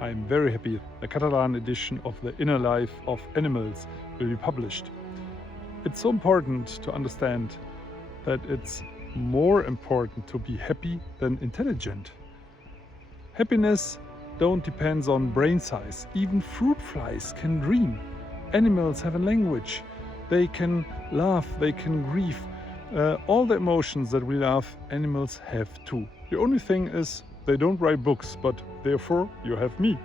I'm very happy the Catalan edition of The Inner Life of Animals will be published. It's so important to understand that it's more important to be happy than intelligent. Happiness don't depend on brain size. Even fruit flies can dream. Animals have a language. They can laugh, they can grieve. All the emotions that we love, animals have too. The only thing is they don't write books, but therefore you have me.